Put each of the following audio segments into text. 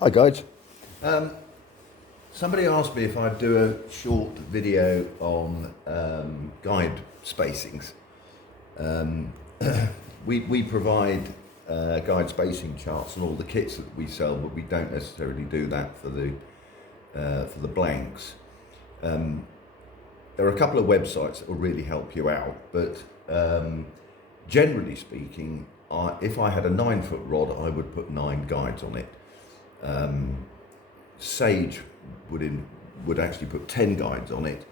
Hi guys. Um, Somebody asked me if I'd do a short video on guide spacings. Um, we provide guide spacing charts and all the kits that we sell, but we don't necessarily do that for the blanks. There are a couple of websites that will really help you out, but generally speaking, if I had a 9-foot rod, I would put 9 guides on it. Sage would actually put 10 guides on it,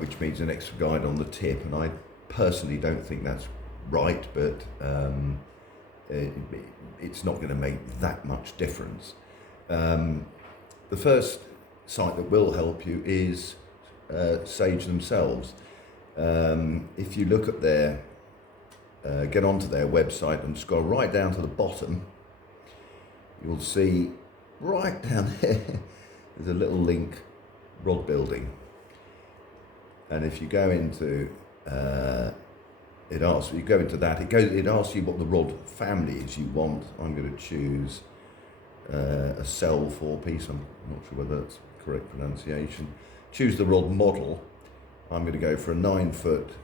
which means an extra guide on the tip, and I personally don't think that's right, but it's not going to make that much difference. The first site that will help you is Sage themselves. If you look at their get onto their website and scroll right down to the bottom, you'll see right down there there's a little link, rod building, and if you go into it asks you what the rod family is you want. I'm going to choose a cell 4-piece. I'm not sure whether that's correct pronunciation. Choose the rod model. I'm going to go for a 9-foot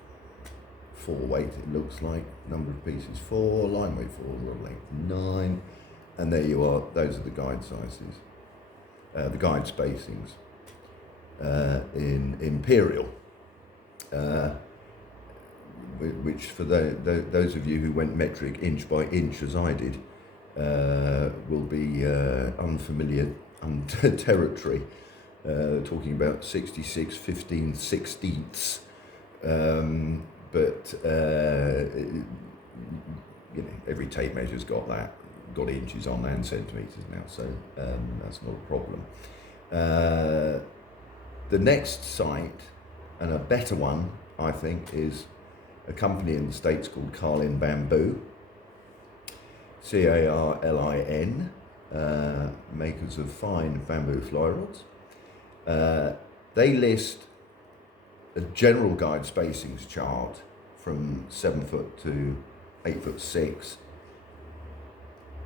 4 weight. It looks like number of pieces 4, line weight 4, rod length 9. And there you are, those are the guide sizes, the guide spacings in Imperial, which for those of you who went metric inch by inch as I did, will be unfamiliar territory, talking about 66 15/16ths, but every tape measure's got inches on and centimetres now, so that's not a problem. The next site, and a better one I think, is a company in the States called Carlin Bamboo, Carlin, makers of fine bamboo fly rods. They list a general guide spacings chart from 7 foot to 8'6".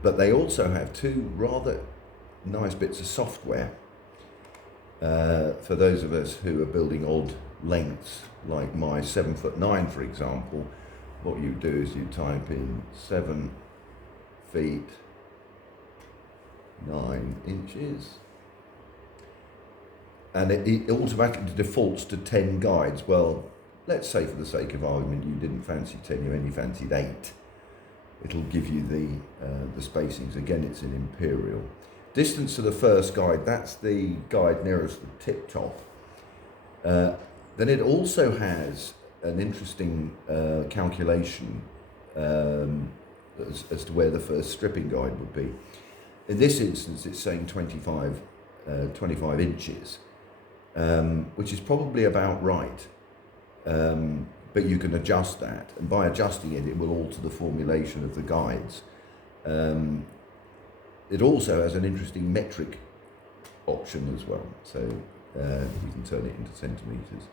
But they also have 2 rather nice bits of software for those of us who are building odd lengths, like my 7'9", for example. What you do is you type in 7 feet 9 inches, and it automatically defaults to 10 guides. Well, let's say for the sake of argument you didn't fancy 10, you only fancied 8. It'll give you the spacings. Again, it's in Imperial. Distance to the first guide, that's the guide nearest the tip top. Then it also has an interesting calculation as to where the first stripping guide would be. In this instance, it's saying 25 inches, which is probably about right. But you can adjust that, and by adjusting it, it will alter the formulation of the guides. It also has an interesting metric option as well, so you can turn it into centimetres.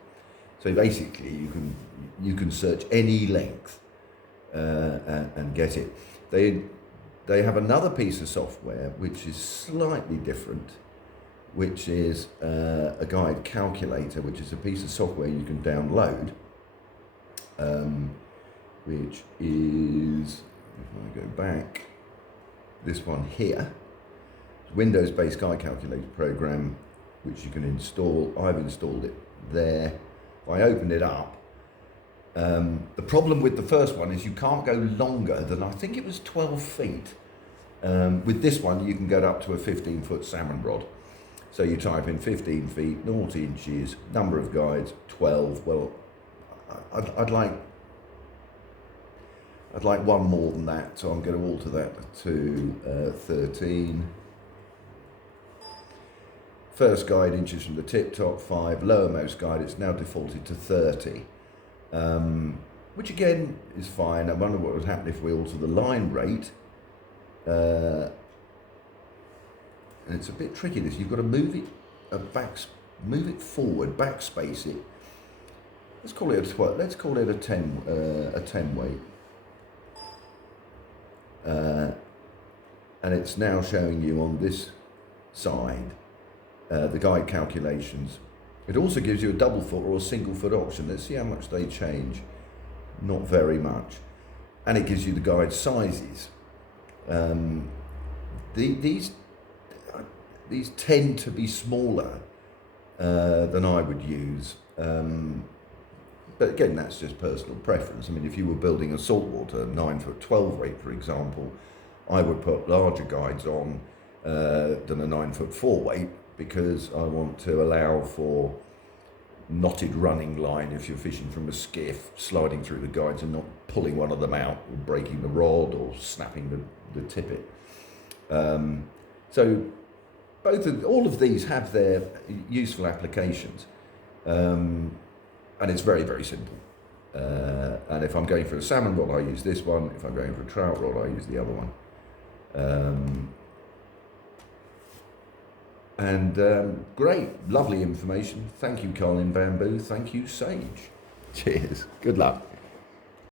So basically, you can search any length and get it. They have another piece of software which is slightly different, which is a guide calculator, which is a piece of software you can download. Which is, if I go back, this one here, Windows-based guide calculator program, which you can install. I've installed it there. If I open it up, the problem with the first one is you can't go longer than, I think it was 12 feet. With this one, you can go up to a 15-foot salmon rod. So you type in 15 feet, 0 inches, number of guides, 12. Well, I'd like one more than that, so I'm going to alter that to 13. First guide, inches from the tip top, 5. Lowermost guide, it's now defaulted to 30, which again is fine. I wonder what would happen if we alter the line rate. And it's a bit tricky. This, you've got to move it forward, backspace it. Let's call it a 12. Let's call it a 10 weight. And it's now showing you on this side, the guide calculations. It also gives you a double foot or a single foot option. Let's see how much they change. Not very much. And it gives you the guide sizes. These tend to be smaller than I would use. But again, that's just personal preference. I mean, if you were building a saltwater 9 foot 12 weight, for example, I would put larger guides on than a 9 foot 4 weight, because I want to allow for knotted running line if you're fishing from a skiff, sliding through the guides and not pulling one of them out or breaking the rod or snapping the tippet. So all of these have their useful applications, and it's very, very simple. And if I'm going for a salmon rod, I use this one. If I'm going for a trout rod, I use the other one. Great, lovely information. Thank you, Colin Bamboo. Thank you, Sage. Cheers. Good luck.